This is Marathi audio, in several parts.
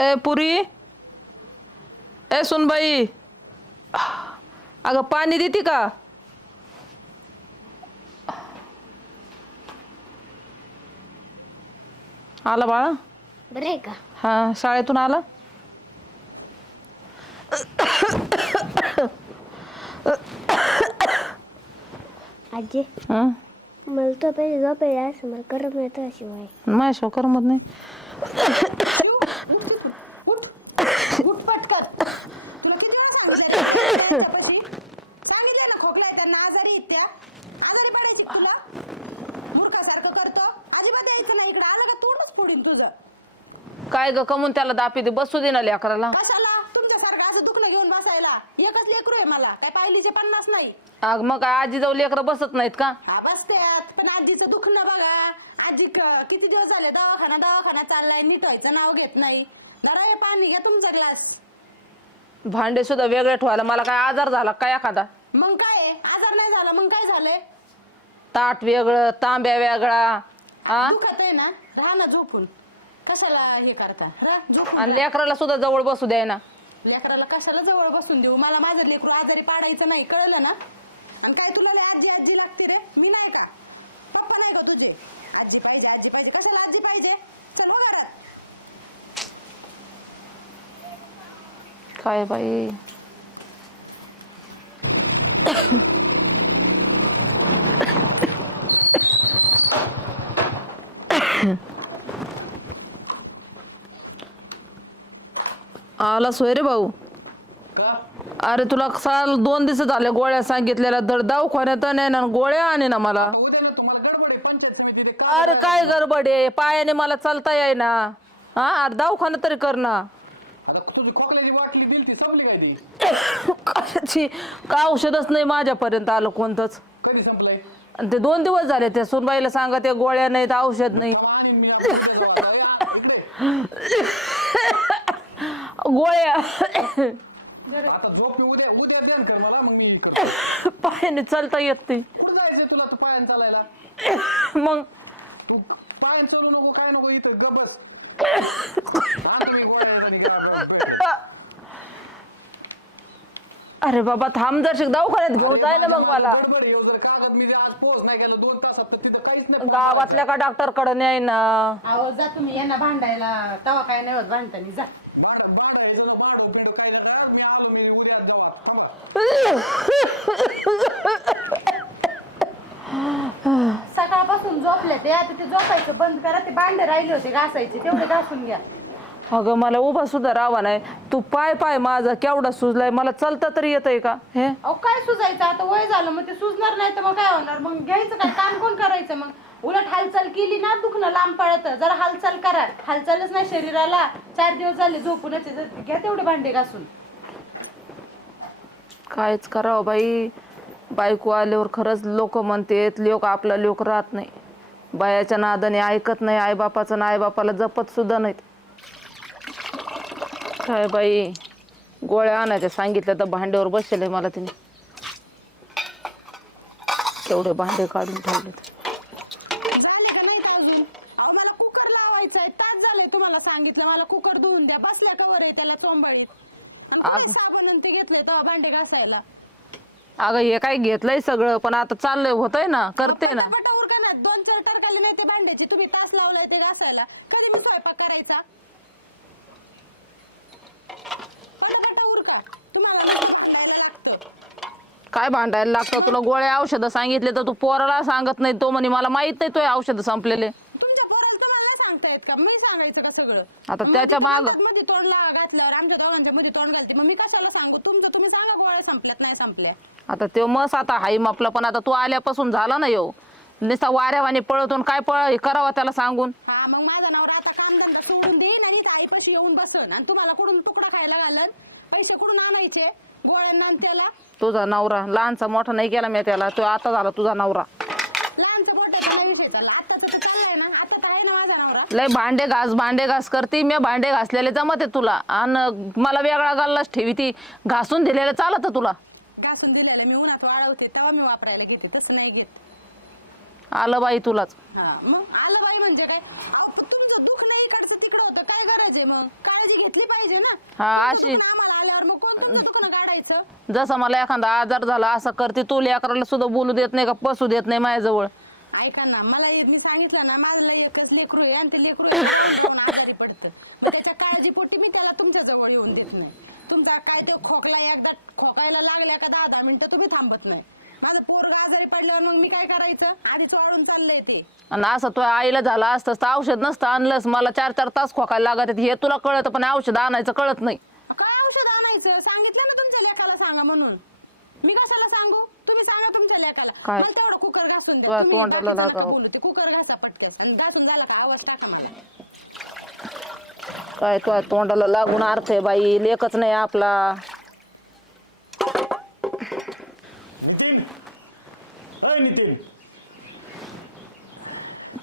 ए पुरी? ए सुनबाई. अगं पाणी देते का? आला बाळा. बरं आहे का? हा शाळेतून आला. आजी. हं? मला तो पहिले झोपायला असं मला करम येतं शिवाय माझ्या शोकर मत नाही सांगितलं ना खोकला आहे त्यांना आजारी आहेत त्या. आजारी पडायची तुला. मूर्खासारखं करतो. अजिबात यायचं नाही इकडे. आलं का तोंडच फोडीन तुझं. काय ग कमून त्याला दापी दे बसू दे ना लेकराला. कशाला? तुमच्यासारखं असं दुखणं घेऊन बसायला. एकच लेकरू आहे मला. काय पाहिलीचे पन्नास नाही. अग मग काय आजी जाऊ लेकरं बसत नाहीत का? हा बसत्यात. पण आजीचं दुखणं बघा. आजी क- किती दिवस झाले दवाखाना दवाखाना चाललाय. नीट व्हायचं नाव घेत नाही. हे पाणी घ्या तुमचा ग्लास. भांडे सुद्धा वेगळे ठेवायला. मला काय आजार झाला काय एखादा? मग काय आहे? आजार नाही झाला मग काय झालंय? ताट वेगळं तांब्या वेगळा हा दुखत आहे ना? राहा ना झोपून. कशाला हे करता? राहा झोपून आणि लेकराला सुद्धा जवळ बसू द्याय ना. लेकराला कशाला जवळ बसून देऊ? मला माझं लेकरू आजारी पाडायचं नाही कळलं ना? आणि काय तुला लय आजी आजी लागते रे? मी नाही का? पप्पा नाही का तुझे? आजी पाहिजे आजी पाहिजे. कशाला आजी पाहिजे? चल बरं काय बाई? आला सोय रे भाऊ. अरे तुला साल दोन दिवस झाले गोळ्या सांगितलेल्या दर दवाखान्यात नाही ना गोळ्या आणे ना मला. अरे काय गडबड आहे? पायाने मला चालता येईना. हा अरे दवाखाना तरी कर ना. तुझी खोकल्याची दिली ती संपली काय ती कशाची? का औषधच नाही माझ्यापर्यंत आलं कोणतंच. कधी संपलंय? आणि ते दोन दिवस झाले त्या सुनबाईला सांगा ते गोळ्या नाहीत औषध नाही. मला आणि मी गोळ्या. आता झोप उद्या उद्या द्या कर मला मग मी कर पायाने चालता येत नाही. कुठं जायचंय तुला तू पायान चालायला? मग? तू पायान चालू नको काय नको इथं बस आणतो मी गोळ्या आणि काय बस. अरे बाबा थांब जर दवाखान्यात घेऊन जाय ना मग मला. गडबड आहे, जर कागद मी आज पोहोच नाही गेलो दोन तासात तर तिथं काहीच नाही गावातल्या का डॉक्टरकडे न्याय ना? अहो जा तुम्ही यांना भांडायला तवा काय नाही होत भांडतानी जा. भांड- भांड आहे, तुला भांड होतं, काय करणार? मी आलो मी उद्या दवा थांबा. सकाळपासून झोपले ते आता ते झोपायचं बंद करा ते भांडे राहिले होते घासायचे तेवढे घासून घ्या. अगं मला उभा सुद्धा राहा नाही. तू पाय पाय माझा केवढा सुजलाय मला चालता तरी येतंय का? हे? अहो काय सुजायचं? आता वय झालं मग ते सुजणार नाही तर मग काय होणार? मग घ्यायचं काय? काम कोण करायचं मग? उलट हालचाल केली ना दुखणं लांब पळत. जरा हालचाल करा. हालचालच नाही शरीराला. चार दिवस झाले झोपूनच आहे. जर- घ्या तेवढे भांडे घासून. कायच करावं बाई. बायको आल्यावर खरंच लोक म्हणतेत लोक आपला लोक राहत नाही. बायाच्या नादाने ऐकत नाही आईबापाचं ना आईबापाला जपत सुद्धा नाहीत. काय बाई. गोळ्या आणायच्या. सांगितलं तर भांड्यावर बसले मला तिने. तेवढे भांडे काढून ठेवलेत झाले का नाही का अजून? अहो मला कुकर लावायचा आहे तास झाले तुम्हाला सांगितलं. मला कुकर धुवून द्या. बसल्या का बरं आहे त्याला चोंबळीत अगं. साबण आणि ते घेतलंय तेव्हा भांडे घासायला. अगं हे काय घेतलंय सगळं? पण आता चाललंय होतंय ना? करते ना? पटापटा उरका ना दोन चार टरकाले नाही ते भांड्याचे. तुम्ही तास लावलाय ते घासायला. कधी मी स्वयंपाक करायचा पटापटा उरका तुम्हाला नाही लावायला लागतं काय भांडायला लागतं? तुला गोळ्या औषधं सांगितले तर तू पोराला सांगत नाही. तो म्हणे मला माहीत नाही तो औषधं संपलेले. तुमच्या पोराला तुम्हाला नाही सांगता येत का? मी सांगायचं का सगळं? आता मग त्याच्या मागमध्ये तोंड घातल्यावर आमच्या दोघांच्या मध्ये तोंड घालते. मग मी कशाला सांगू? तुमचं तुम्ही सांगा गोळ्या संपल्यात नाही संपल्या. आता ते मस आता हाय आपला पण आता तू आल्यापासून झाला ना येऊ नुसता वाऱ्यावानी पळतून काय पळ हे करावा त्याला सांगून. हा मग माझा नवरा आता काम धंदा सोडून देईल आणि आईपाशी येऊन बसन आणि तुम्हाला कुठून तुकडा खायला घालन? पैसे कुठून आणायचे गोळ्यांना आणि त्याला. तुझा नवरा लहानचा मोठा नाही केला मी त्याला तो आता झाला तुझा नवरा. लहानचं मोठं नाही विषय चालला. आताच तर चाललंय ना आता तर आहे ना माझा नवरा. लय भांडे घास भांडे घास करते मी भांडे घासलेले जमत आहे तुला. आणि मला वेगळा गल्लाच ठेवी ती घासून दिलेलं चालत तुला. घासून दिलेलं मी उन्हात वाळवते तेव्हा मी वापरायला घेते तसं नाही घेत. आलं बाई तुलाच. हा मग आलं बाई म्हणजे काय? अहो, पण तुमचं दुःख नाही इकडचं तिकडं होतं. काय काय गरज आहे मग? काळजी घेतली पाहिजे ना. हा अशी आल्यावर मग कोण तुमचं दुकान गाडायचं? जसं मला एखादा आजार झाला असं करते तू लेकराला सुद्धा बोलू देत नाही का बसू देत नाही माझ्याजवळ. ऐका ना मला हे- मी सांगितलं ना माझं एकच लेकरू आहे आणि ते लेकरू आहे ना, आजारी पडतं. मग त्याच्या काळजीपोटी मी त्याला तुमच्या जवळ येऊन देत नाही. तुमचा काय ते खोकला एकदा खोकायला लागल्या का दहा दहा मिनिटं तुम्ही थांबत नाही. माझं पोरग आजारी पडल्यावर मग मी काय करायचं? आधीच वाळून चाललंय ते. आणि असं तो आईला झालं असतं तर औषध नसतं आणलंस. मला चार चार तास खोकायला लागत. हे तुला कळत पण औषध आणायचं कळत नाही. सांगितलं ना तुमच्या लेखाला सांगा म्हणून. मी कशाला सांगू? तुम्ही सांगा तुमच्या लेखाला. काय? मला तेवढं कुकर घासून द्या. तुझ्या तुम्ही तोंडाला लागावं. बोलू ते? कुकर घासा पटकन. आणि घासून झाला का आवाज टाका मला. काय तो तोंडाला लागून अर्थ आहे बाई लेखच नाही आपला. नितीन अय नितीन.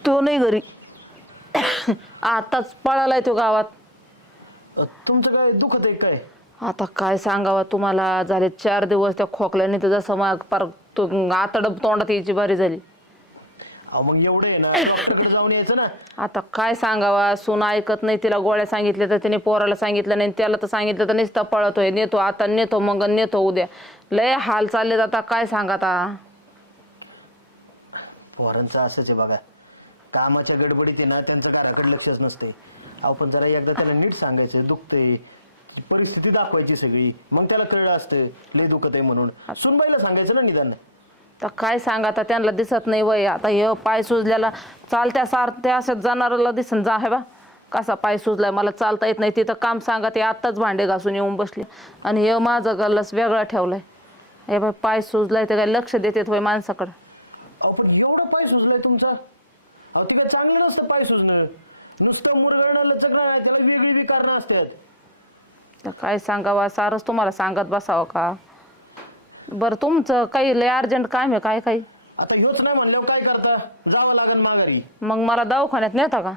तो नाही घरी. आताच पळालाय तो गावात. अ, तुमचं काय दुखत आहे काय? आता काय सांगावं? तुम्हाला झाले चार दिवस त्या खोकल्याने तर जसं मग पार तो आतड तोंडात यायची बारी झाली. अहो मग एवढं आहे ना डॉक्टरकडे जाऊन यायचं ना. आता काय सांगावा? सून ऐकत नाही तिला गोळ्या सांगितल्या तर तिने पोराला सांगितलं नाही त्याला तर सांगितलं तर नुसता पळतोय. नेतो आता नेतो मग नेतो उद्या. लय हाल चालले आता काय सांगा आता? पोरांचं असंच आहे बघा. कामाच्या गडबडीत आहे ना त्यांचं घराकडे लक्षच नसते अहो पण जरा एकदा त्याला नीट सांगायचं दुखतंय. परिस्थिती दाखवायची सगळी. मग त्याला कळलं असतं. लय दुखत आहे म्हणून. सुनबाईला सांगायचं ना निदान. तर काय सांगा आता त्यांना दिसत नाही वय. आता हे पाय सुजल्याला चालत्या सारत्या असं जाणाऱ्याला दिसन जा हे बा. कसा पाय सुजलाय मला चालता येत नाही. तिथं काम सांगा ते आत्ताच भांडे घासून येऊन बसले. आणि हे माझं गल्लस वेगळा ठेवलाय. हे बाय पाय सुजलाय ते काय लक्ष देतेत वय माणसाकडं. अहो पण एवढं पाय सुजलंय तुमचा? अहो ते काय चांगलं नसतं पाय सुजणं. नुसतं मुरगळणं लचकणं नाही त्याला वेगळी बी कारणं असतात. तर काय सांगावा? सारच तुम्हाला सांगत बसावं का? बरं तुमचं काही लय अर्जंट काम आहे काय काही? आता ह्योच नाही म्हणल्यावर काय करता? जावं लागेल माघारी. मग मला दवाखान्यात नेता का?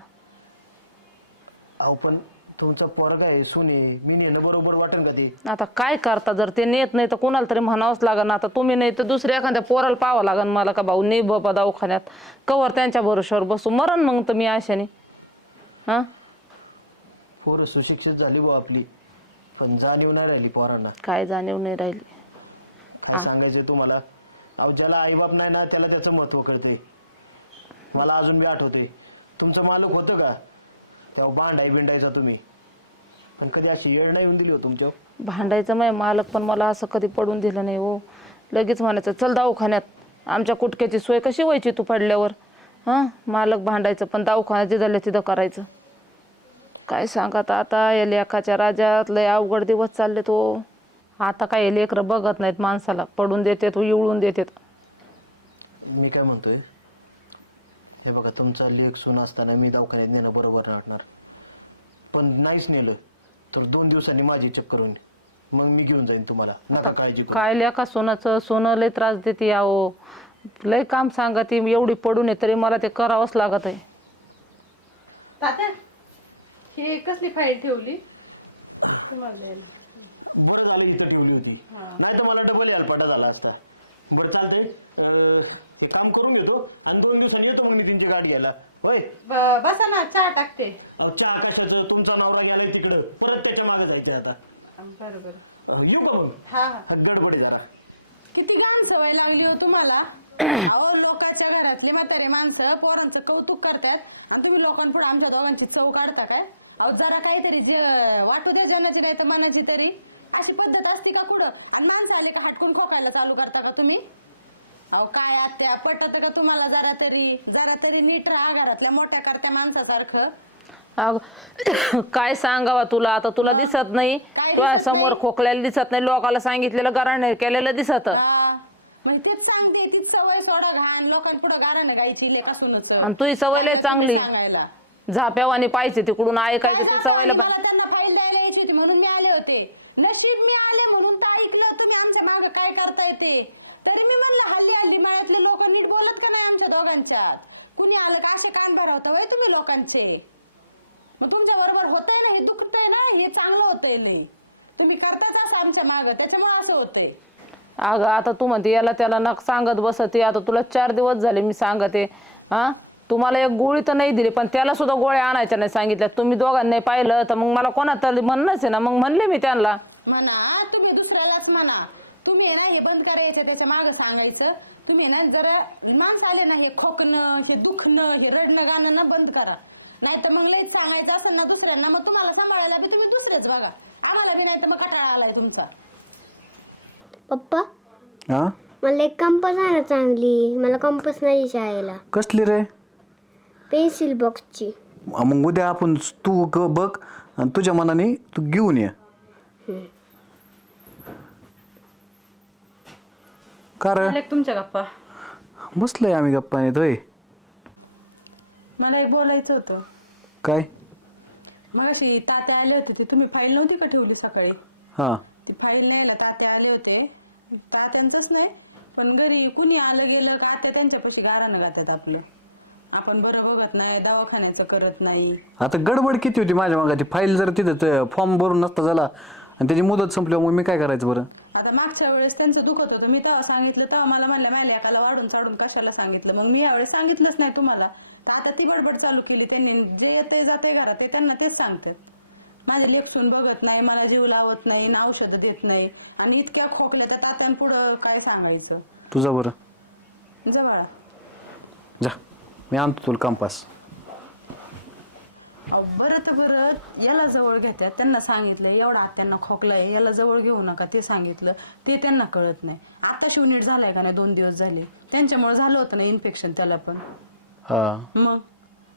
अहो पण तुमचा पोरगा आहे सुने. मी नेणं बरोबर वाटेल का ते? आता काय करता? जर ते नेत नाही तर कुणाला तरी म्हणावंच लागन. आता तुम्ही नाही तर दुसऱ्या एखाद्या पोराला पाहावं लागन मला का भाऊ? नाही बाबा दवाखान्यात. कवर त्यांच्या भरोश्यावर बसू. मरण मग तर मी आशाने. हां? पोरं सुशिक्षित झाली बुवा आपली. पण जाणीव नाही राहिली पोरांना. काय जाणीव नाही राहिली. काय सांगायचंय तुम्हाला? अहो ज्याला आईबाप नाही ना त्याला त्याचं महत्त्व कळते मला अजून बी आठवते तुमचं मालक होतं का? तेव्हा भांडाई बिंडायचा तुम्ही. पण कधी अशी येळ नाही येऊन दिली हो तुमच्या भांडायचं माय मालक पण मला असं कधी पडून दिलं नाही हो. लगेच म्हणायचं चल दवाखान्यात. आमच्या कुटक्याची सोय कशी व्हायची तू पडल्यावर? हां? मालक भांडायचं पण दवाखान्यात जिथं तिथं करायचं. काय सांगत? आता या लेखाच्या राजात लय अवघड दिवस चालले तो आता काय हे लेकरं बघत नाहीत माणसाला. पडून देतात इवळून देतात. मी काय म्हणतोय? हे बघा तुमचा लेख सून असताना मी दवाखान्यात नेणं बरोबर वाटणार पण नाहीच नेलं तर दोन दिवसांनी माझी चेक करून मग मी घेऊन जाईन तुम्हाला. नका काळजी करू. काय लेखा सोनाचं? सोनं लय त्रास देते अहो लय काम सांगा ती एवढी पडून आहे तरी मला ते करावंच लागत आहे तात्या ही कसली फाईल ठेवली. तुम्हाला द्यायला. बरं झालं इथं ठेवली होती. नाही तर मला डबल यालपाटा झाला असता. बरं चालतंय. अं, हे काम करून घेतो. आणि दोन दिवसांनी येतो मग नितीनची गाडी घ्यायला. होय? ब- बसा ना चहा टाकते. त्या आकाशाचं तुमचा नवरा गेलाय तिकडं. परत त्याच्यामागे जायचं आता. बरं बरं अं, येऊ का मग? हा हा. हा, गडबड जरा. किती घाण सवय लावली हो तुम्हाला. अहो लोकांच्या घरातली म्हातारे माणसं पोरांचं कौतुक करतात. आणि तुम्ही लोकांपुढे आमच्या दोघांची चव काढता काय? अहो जरा काहीतरी जे वाटू दे जनाची नाही तर मनाची तरी. अशी पद्धत असते का कुठं? आणि माणसं आले का हटकून खोकायला चालू करता का तुम्ही? अहो काय आत्या पटत का तुम्हाला जरा तरी? जरा तरी नीट राहा घरातल्या मोठ्या करत्या माणसासारखं. अगं, काय सांगावा तुला? आता तुला दिसत नाही. दिसत समोर खोकल्याला दिसत नाही. लोकाला सांगितलेलं गराण केलेलं दिसत. हा. मग तेच सांगते सवय सोडा घाण. लोकांपुढे गाणं गायची लेखासूनच आणि तुझी सवय लय चांगली. सांगायला. झाप्यावानी पाहिजे तिकडून ऐकायचं ती सवयला मला त्यांना फाईल द्यायला यायची होती म्हणून मी आले होते. नशीब मी आले म्हणून तर ऐकलं तुम्ही आमच्या मागे काय करताय ते. तरी मी म्हणलं हल्ली हल्ली मळ्यातले लोक नीट बोलत का नाही आमच्या दोघांच्यात कुणी आलं का? असे कान भरवता वय तुम्ही लोकांचे. मग तुमच्या बरोबर होतंय ना हे दुखतंय ना हे चांगलं होतंय लई. तुम्ही करताच असं आमच्या मागं त्याच्यामुळे असं होतंय. अगं आता तू म्हणते याला त्याला नक सांगत बसते आता तुला चार दिवस झाले मी सांगते. हा? तुम्हाला एक गोळी तर नाही दिली पण त्याला सुद्धा गोळ्या आणायच्या नाही सांगितल्या. तुम्ही दोघांनी पाहिलं तर मग मला कोणा तरी म्हणणंच आहे ना. मग म्हणले मी त्यांना. म्हणा तुम्ही दुसऱ्यालाच म्हणा. तुम्ही आहे ना हे बंद करायचं त्याच्या मागं सांगायचं. तुम्ही आहे ना जरा माणसं आले ना हे खोकणं हे दुखणं हे रडणं गाणं ना बंद करा. नाही तर मग लईच सांगायचं असेल ना दुसऱ्यांना. मग तुम्हाला सांभाळायला बी तुम्ही दुसरेच बघा. आम्हाला बी नाही तर मग कटाळा आलाय तुमचा. पप्पा हा? मला एक कंपस आहे ना चांगली. मला कंपस नाही शाळेला. कसली रे? पेन्सिल बॉक्सची. मग उद्या आपण तू ग बघ आणि तुझ्या मनाने तू घेऊन ये. का रे आले का तुमच्या गप्पा. बसलोय आम्ही गप्पा येतोय मला एक बोलायचं होतं. काय? मग अशी तात्या आले होते ते तुम्ही फाईल नव्हती का ठेवली सकाळी? हा. ती फाईल नाही ना तात्या आले होते. तात्यांचंच नाही पण घरी कुणी आलं गेलं का आता त्यांच्यापाशी गारानं गातात आपलं. आपण बरं बघत नाही दवाखान्याचं करत नाही. आता गडबड किती होती माझ्या मागाची? फाईल जर तिथं फॉर्म भरून नसता झाला आणि त्याची मुदत संपल्यावर मग मी काय करायचं बरं? आता मागच्या वेळेस त्यांचं दुखत होतं. मी तेव्हा सांगितलं तेव्हा मला म्हणलं माझ्या लेकाला वाढून चाडून कशाला सांगितलं? मग मी यावेळेस सांगितलंच नाही तुम्हाला. तर आता ती बडबड चालू केली त्यांनी. जे येतंय जाते घरात ते त्यांना तेच सांगतात माझे लेखसून बघत नाही मला जीव लावत नाही ना औषधं देत नाही. आणि इतक्या खोकल्या तर तात्यांपुढं काय सांगायचं? तुझा बरं. जवळ. जा. मी आणतो तुला कंपास. अहो, बरं तर बरं याला जवळ घेतात त्यांना सांगितलं एवढा त्यांना खोकलाय याला जवळ घेऊ नका ते सांगितलं. ते त्यांना कळत नाही. आता शिवनीट झालाय का नाही? दोन दिवस झाले. त्यांच्यामुळे झालं होतं ना इन्फेक्शन त्याला पण. हा. मग?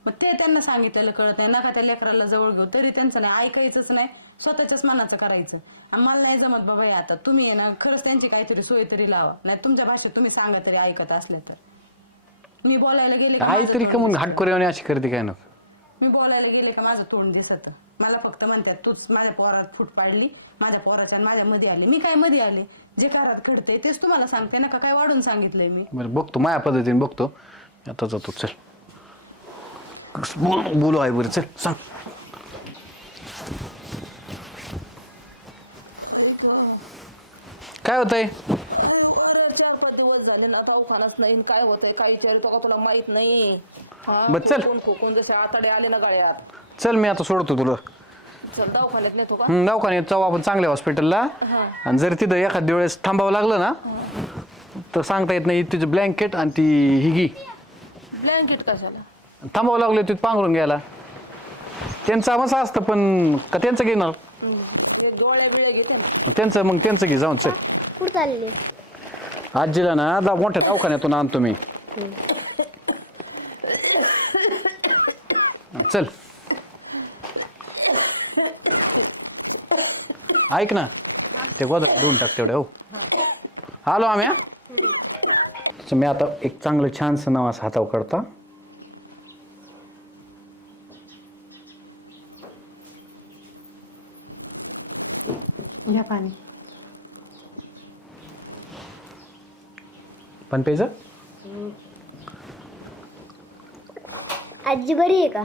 मग ते त्यांना सांगितलेलं कळत नाही. नका त्या लेकराला जवळ घेऊ. तरी त्यांचं नाही ऐकायचंच नाही. स्वतःच्याच मनाचं करायचं. आणि मला नाही जमत बाबा हे आता. तुम्ही आहे ना खरंच त्यांची काहीतरी सोय तरी लावा. नाही तुमच्या भाषेत तुम्ही सांगा तरी ऐकत असल्या तर. मी बोलायला गेले का माझं तरी तोंड का मग दिसतं. हाटकोऱ्याने अशी करते काय नको मी बोलायला गेले का माझं तोंड दिसत? मला फक्त म्हणतात तूच माझ्या पोरात फूट पाडली माझ्या पोराच्या आणि माझ्या मध्ये आले. मी काय मध्ये आले? जे घरात घडते तेच तुम्हाला सांगते ना का काय वाढून सांगितलंय मी? बरं बघतो माझ्या पद्धतीने बघतो. आता जातो चल. कसं बोल बोलू आहे बरं चल सांग. काय होतंय अरे चार पाच दिवस झाले दवाखानाच नाही काय होतंय काय विचारतो का तुला माहीत नाही. हा, चल. खोकून खोकून जसे आताडे आले ना गळ्यात. चल मी आता सोडतो तुला. चल दवाखान्यात नेतो का? दवाखान्यात जाऊ आपण चांगल्या हॉस्पिटलला आणि जर तिथं एखाद्या वेळेस थांबावं लागलं ना तर सांगता येत नाही तुझं ब्लँकेट आणि ती ही घी. ब्लँकेट कशाला? थांबावं लागलं तिथं पांघरून घ्यायला. त्यांचं आमचं असतं पण का त्यांचं घेणार? डोळ्या बिळ्या घेते. ना. त्यांचं मग त्यांचं घे जाऊन चल. कुठं चालले? आजीला ना दा मोठ्या दवाखान्यातून आणतो मी. चल. ऐक ना ते गोदर देऊन टाक तेवढे हो. आलो आम्ही हा. तसं मी आता एक चांगलं छानसं नाव असं हातावर करता. घ्या पाणी. पण प्यायचं आजी बरी आहे का?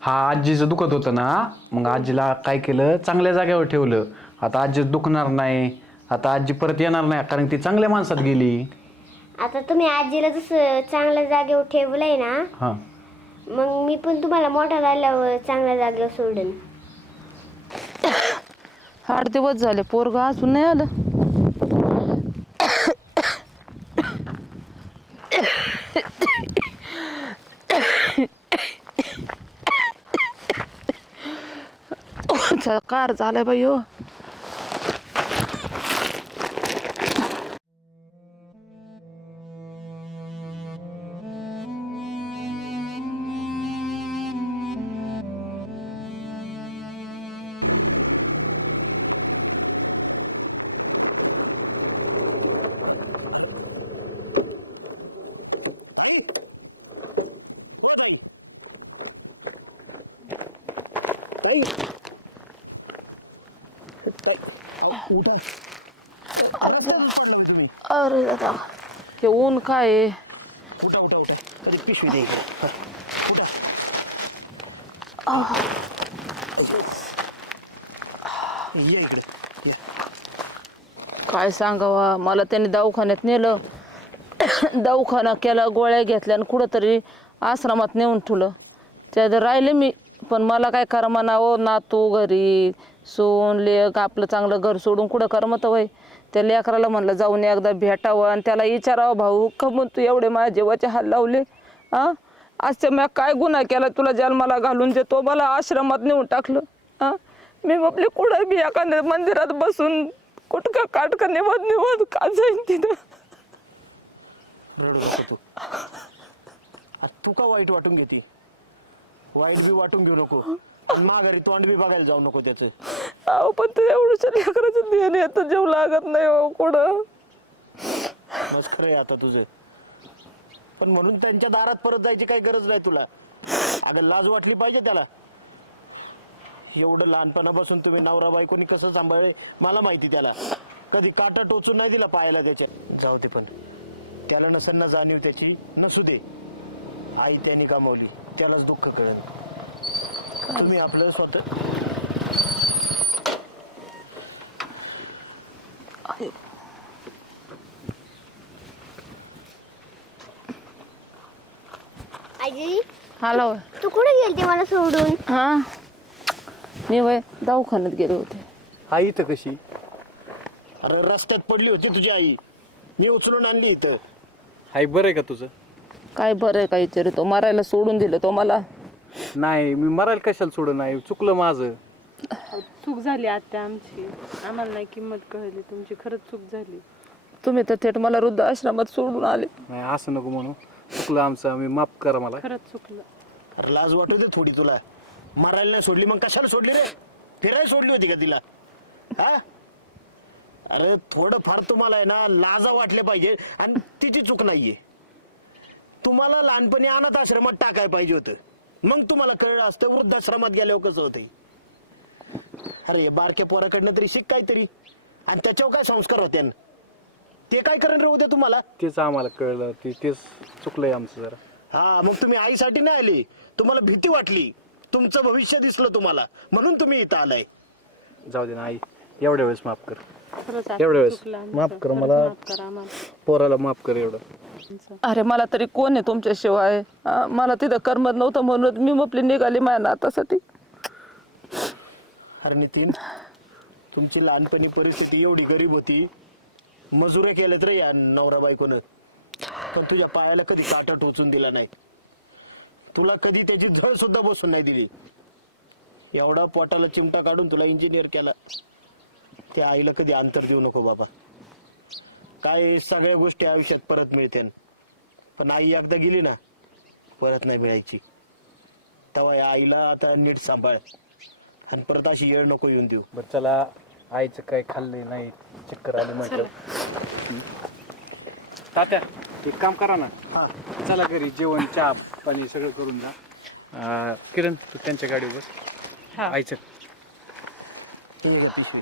हा आजीचं दुखत होतं ना. मग आजीला काय केलं? चांगल्या जागेवर ठेवलं. आता आजी दुखणार नाही. आता आजी परत येणार नाही कारण ती चांगल्या माणसात गेली. आता तुम्ही आजीला जसं चांगल्या जागेवर ठेवलंय ना हां. मग मी पण तुम्हाला मोठा झाल्यावर चांगल्या जागेवर सोडेन. आठ दिवस झाले पोरग अजून नाही आलं. कार झालं बाई हो. अरे दादा. हे ऊन काय आहे? उठा उठा उठा कधी पिशवी दे इकडे. हा, उठा या इकडे. या. काय सांगावा? मला त्यांनी दवाखान्यात नेलं. दवाखाना केला गोळ्या घेतल्या आणि कुठंतरी आश्रमात नेऊन ठेवलं. त्यात राहिले मी पण मला काय करमना हो नातू घरी. सून लेक आपलं चांगलं घर सोडून कुठं करमत वय? त्या लेकराला म्हणलं जाऊन एकदा भेटावं आणि त्याला विचारावं भाऊ कमून तू एवढे माझ्या जेवाचे हात लावले? हां आज मी काय गुन्हा केला? तुला जन्माला घालून जे तो मला आश्रमात नेऊन टाकलं. हां मी आपली कुठं बी एखाद्या मंदिरात बसून कुठं काटक निवड निवड का जाईन तिथं? रडू नको तू. आ, तू का वाईट वाटून घेते? वाईट बी वाटून घेऊ नको. आणि माघारी तोंड बी बघायला जाऊ नको त्याचं. अहो पण ते एवढं लेकराचं ध्यान येतं जेव लागत नाही हो कुठं? मस्त आहे आता तुझं. पण म्हणून त्यांच्या दारात परत जायची काही गरज नाही तुला. अगं लाज वाटली पाहिजे त्याला. एवढं लहानपणापासून तुम्ही नवरा बायकोनी कसं सांभाळले मला माहिती त्याला. कधी काटा टोचून नाही दिला पायाला त्याच्या. जाऊ दे पण. त्याला नसेल ना जाणीव त्याची नसू दे. आई त्यांनी कमावली. त्यालाच दुःख कळेल. तुम्ही आपलं स्वतः. आजी हॅलो. तू कुठे गेलती मला सोडून? हां. मी वय दवाखान्यात गेले होते. आई इथं कशी? अरे रस्त्यात पडली होती तुझी आई. मी उचलून आणली इथं. आई बरं आहे का तुझं? काय बरं आहे काही तरी तो मारायला सोडून दिलं तो मला. नाही मी मरायला कशाला सोडून नाही? चुकलं माझं. चूक झाली आत्या आमची. आम्हाला नाही किंमत कळली. तुमची खरंच चूक झाली. तुम्ही तर थेट मला वृद्ध आश्रमात सोडून आले. नाही असं नको म्हणू. चुकलं आमचं. मी माफ करा मला. खरंच चुकलं. अरे लाज वाटू दे थोडी तुला. मारायला नाही सोडली मग कशाला सोडली रे? फिरायला सोडली होती का तिला? हा? अरे थोडं फार तुम्हाला आहे ना लाजा वाटले पाहिजे आणि तिची चूक नाहीये. तुम्हाला लहानपणी अनाथ आश्रमात टाकाय पाहिजे होतं. मग तुम्हाला कळलं असतं वृद्धाश्रमात गेल्यावर कसं होतंय? अरे बारक्या पोराकडनं तरी शिक काहीतरी. आणि त्याच्यावर काय संस्कार होते? ते काय करेन रे उद्या तुम्हाला. तेच आम्हाला कळलं ते तेच चुकलंय आमचं जरा. हा मग तुम्ही आईसाठी नाही आली. तुम्हाला भीती वाटली. तुमचं भविष्य दिसलं तुम्हाला. म्हणून तुम्ही इथं आलाय. जाऊ दे ना आई. एवढ्या वेळेस माफ कर. खरंच एवढ्या वेळेस चुकलं आमचं. माफ कर खरंच मला. माफ करा आम्हाला. पोराला माफ कर एवढं. अरे मला तरी कोण आहे तुमच्याशिवाय? हा, मला तिथं करमत नव्हतं म्हणून मी आपली निघाली माझ्या नातासाठी. अरे नितीन तुमची लहानपणी परिस्थिती एवढी गरीब होती. मजुऱ्या केल्यात रे या नवरा बायकोनं. पण तुझ्या पायाला कधी काटा टोचून दिला नाही. तुला कधी त्याची झळ सुद्धा बसून नाही दिली. एवढा पोटाला चिमटा काढून तुला इंजिनियर केला. त्या आईला कधी अंतर देऊ नको बाबा. काय सगळ्या गोष्टी आयुष्यात परत मिळते. पण आई एकदा गेली ना परत नाही मिळायची. तेव्हा या आईला आता नीट सांभाळ. आणि परत अशी येळ नको येऊन देऊ. बरं चला. आईचं काय खाल्लंय नाही. चक्कर आली म्हटलं तात्या एक काम करा ना. हा. चला घरी जेवण चहा पाणी सगळं करून जा. अं, किरण तू त्यांच्या गाडीवर बस. आईचं. हे घ्या पिशवी.